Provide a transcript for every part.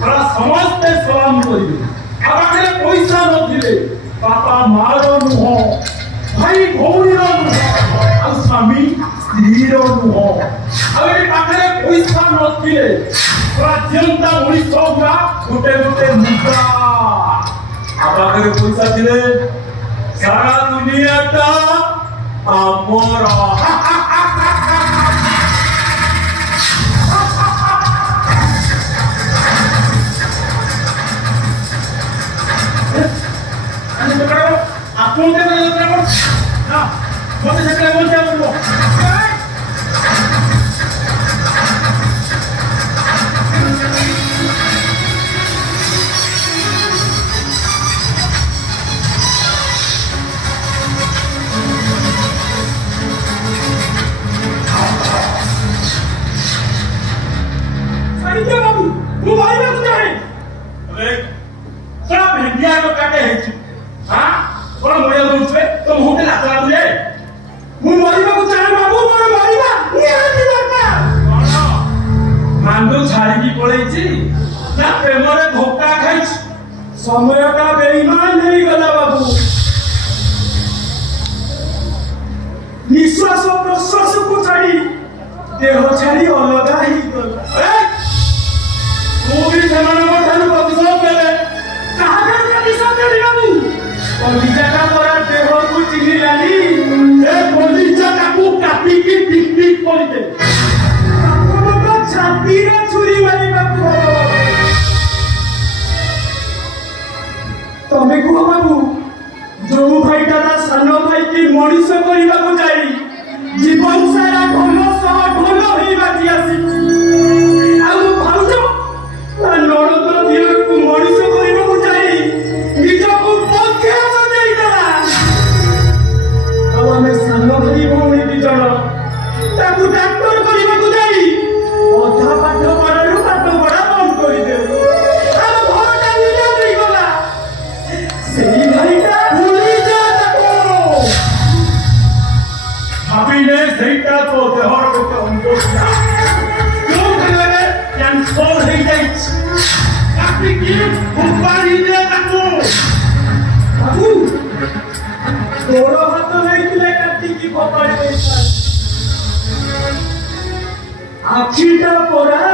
তারা ସମସ୍ତେ ସଲାମ କରିବେ। ଆଉ ପାଖରେ ପଇସା ନଥିଲେ ବାପା ମାର ନୁହଁ, ଭାଇ ଭଉଣୀର ନୁହଁ, ଆଉ ସ୍ୱାମୀ ସ୍ତ୍ରୀର ନୁହଁ। ଆଉ ଏ ପାଖରେ ପଇସା ନଥିଲେ ଜିଅନ୍ତା ମଣିଷ ଗୁଡ଼ା ଗୋଟେ ଗୋଟେ ମୁଦ୍ରା। ଆଉ ପାଖରେ ପଇସା ଥିଲେ ସାରା ଦୁନିଆଟା ଆମର। ଆପଣଙ୍କୁ ନା ମତେ ସେଟା ବଞ୍ଚିବା ପଡ଼ିବ। সময়টা বেঈমান হয়ে গেল বাবু। নিঃশ্বাস প্রশ্বাসକୁ ছাড়ি দেহ ছাড়ি অলগা ହେଇଗଲା। ମୁଁ ବି ସେମାନଙ୍କ ଠାରୁ ପ୍ରତିଶୋଧ ନେବେ। କାହାଠାରୁ ପ୍ରତିଶୋଧ ନେବି ବାବୁ? କଲିଜାଟା ପରା ଦେହକୁ ଚିହ୍ନିଲାନି, ଏ କଲିଜାଟାକୁ କାଟିକି ଟିକ୍ ଟିକ୍ କରିଦେ। ଆପଣଙ୍କ ଛାତିରେ ଛୁରୀ ମାରିବାକୁ ହବ। ତମେ କୁହ ବାବୁ, ଯୋଉ ଭାଇଟା ତା ସାନ ଭାଇକି ମଣିଷ କରିବାକୁ ଯାଇ ଜୀବନ ସାରା ଢୋଲ ସହ ଢୋଲ ହେଇ ବାଜି ଆସିଛି, ଆଉ ଭାଉଜ ତା ନଣନ୍ଦ ଝିଅକୁ ମଣିଷ କରିବାକୁ ଯାଇ ନିଜକୁ ପକ୍ଷାସ ଦେଇଦେଲା। ଆଉ ଆମେ ସାନ ଭାଇ ଭଉଣୀ ଦି ଜଣ ତାକୁ ଡାକ୍ତର କରିବାକୁ ଯାଇ ଅଧା ପାଠ ପଢାରୁ ପାଠ ପଢା ବନ୍ଦ କରିଦେଲୁ। ସେଇଟା ତ ଦେହର ଗୋଟେ ଅଙ୍ଗ ଥିଲା, ଯୋଉଥିରେ କ୍ୟାନ୍ସର ହେଇଯାଇଛି। କାଟିକି ଫୋପାଡ଼ି ଦେ ତାକୁ। ବାବୁ ଗୋଡ଼ ହାତ ହେଇଥିଲେ କାଟିକି ଫୋପାଡ଼ି ଦେଇଥାଏ। ଆଖିଟା ପରା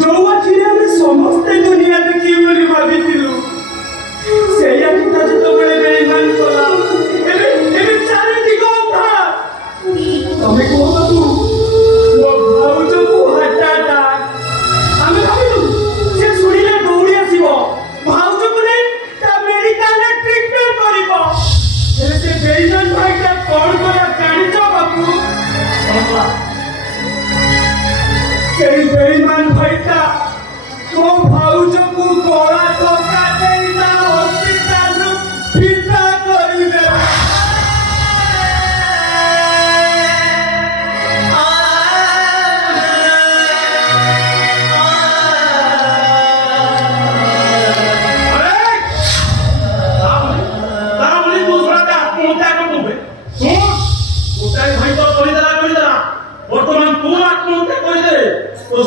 ଯୋଉ ଆଖିରେ ଆମେ ସମସ୍ତେ ଦୁନିଆ ଦେଖିବୁ ବୋଲି ଭାବିଥିଲୁ, ସେଇ ଆଖିଟା ଯେତେବେଳେ ବେଇମାନ କଲା, ତମେ କୁହ ବାବୁ, ମୋ ଭାଉଜକୁ ହାର୍ଟ ଆଟାକ୍। ଆମେ ଭାବିଲୁ ସେ ଶୁଣିଲେ ଦୌଡ଼ି ଆସିବ, ଭାଉଜକୁ ନେଇ ତା ମେଡିକାଲରେ ଟ୍ରିଟମେଣ୍ଟ କରିବ। ହେଲେ ସେ ବେଇମାନ ଭାଇଟା କଣ କଲା ଜାଣିଛ ବାବୁ? ସେଇ ବେଇମାନ ଭାଇଟା ମୋ ଭାଉଜକୁ ଗଳା ଧକ୍କା ଦେଇ ତା ହସ୍ପିଟାଲରୁ ଫିଟା କରିଦେଲା।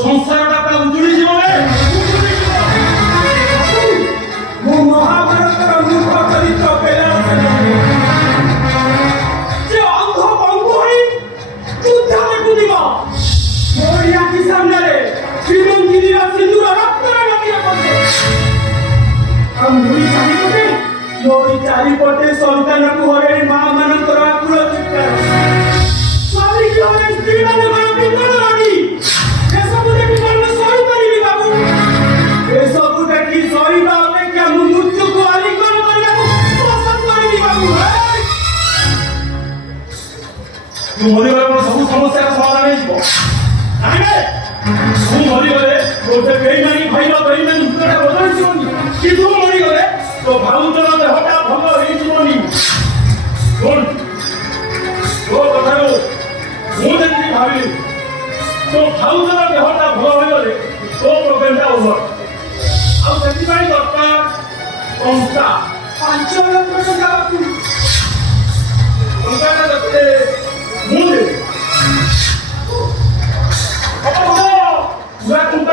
ସଂସାରଟା ପୁରା ଉଜୁଡ଼ି ଯିବ। ମୁଁ ମହାଭାରତର ମୂର୍ଖ ଚରିତ୍ର ସେ ଅଙ୍ଗ ଭଙ୍ଗ ହୋଇ ଯୁଦ୍ଧ ଦେଖୁଥିବ। ମୋରି ଆଖି ସାମ୍ନାରେ ଶ୍ରୀମନ୍ଦିର ସିନ୍ଦୁର ରକ୍ତର ନଦୀର ଆଉ ମୋରି ଚାରିପଟେ ସନ୍ତାନକୁ ହରାଇ ମା ମାନଙ୍କର ଆକୁଳ ଚିତ୍କାର, ସ୍ୱାମୀକି ହରାଇ ସ୍ତ୍ରୀ ମାନଙ୍କର ବିକଳ ରଡ଼ି। ଏସବୁ ଦେଖି କଣ ସହିପାରିବି ବାବୁ? ଏସବୁ ଦେଖି ସହିବା ଅପେକ୍ଷା ମୁଁ ମୃତ୍ୟୁକୁ ଆଲିଙ୍ଗନ କରିବାକୁ ପସନ୍ଦ କରିବି ବାବୁ। ତୁ ମରିଗଲେ ମୋର ସବୁ ସମସ୍ୟାର ସମାଧାନ ହେଇଯିବ। ତୁ ମରିଗଲେ ଗୋଟେ ବେଇମାନି ଭାଇର ବେଇମାନି ଭିତରେ ବଦଳିଯିବନି, କିନ୍ତୁ ମରିଗଲେ ତୋ ଭାଉଜର ଦେହଟା ଭଲ ହେଇଯିବନି। ତୋ କଥାରୁ ମୁଁ ଯେମିତି ଭାବିଲି, ତୋ ଭାଉଜର ଦେହଟା ଭଲ ହୋଇଗଲେ ତୋ ପ୍ରୋବ୍ଲେମଟା ଓଭର। ଆଉ ସେଥିପାଇଁ ଦରକାର ଟଙ୍କା 5 ଲକ୍ଷ ଟଙ୍କା। ଟଙ୍କାଟା ଦେଖେ ମୁଁ ଦେବି। ପୁରା ଟଙ୍କା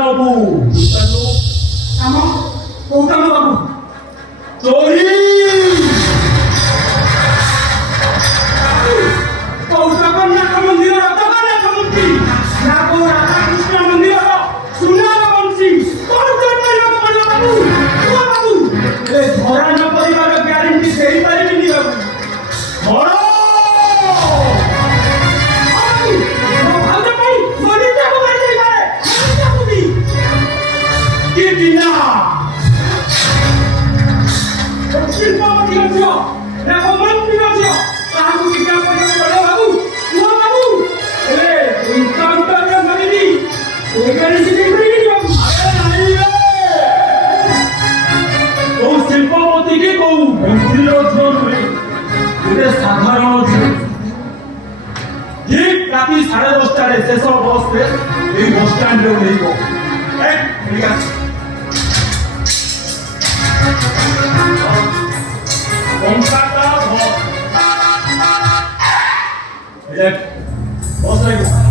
ନବୁ ଆମ କୋଉ କାମ ବାବୁ? ଚୋରି କୋଉ ଜଗନ୍ନାଥ ମନ୍ଦିରର ଜଗନ୍ନାଥ ମୂର୍ତ୍ତି ନା କୋଉ ରାଧାକୃଷ୍ଣ ମନ୍ଦିରର ସୁନାର ବଂଶୀ କଣ ଚୋରି କରିବାକୁ ପଡ଼ିବ ବାବୁ? କୁହ ବାବୁ, ଏ ଧରା ନ ପରିବାର ଗ୍ୟାରେଣ୍ଟି ଦେଇପାରିବିନି ବାବୁ। ଧର ମୋ ଭାଉଜ ପାଇଁ ମୋ ନିଜକୁ ମାରିଦେଇପାରେ, ନିଜକୁ ବି। କି ଦିନା ଶିଳ୍ପପତି ଝିଅ ନା ମନ୍ତ୍ରୀର ଝିଅ କାହାକୁ କିଡନାପ କରିବାକୁ ପଡ଼ିବ ବାବୁ? କୁହ ବାବୁ, ହେଲେ ଏନ୍କାଉଣ୍ଟରରେ ମାରିବି ଏ ଗ୍ୟାରେଣ୍ଟି ଦେଇପାରିବିନି ବାବୁ। କୋଉ ଶିଳ୍ପପତି କି କୋଉ ମନ୍ତ୍ରୀର ଝିଅ ନୁହେଁ, ଗୋଟେ ସାଧାରଣ ଝିଅ। ଠିକ୍ ରାତି 10:30ରେ ଶେଷ ବସ୍ରେ ଏଇ ବସଷ୍ଟାଣ୍ଡରେ ଓହ୍ଲେଇବ। ଠିକ୍ ଅଛି। ଟଙ୍କାଟା ବସ୍ ବସ୍ ଲାଗିବ।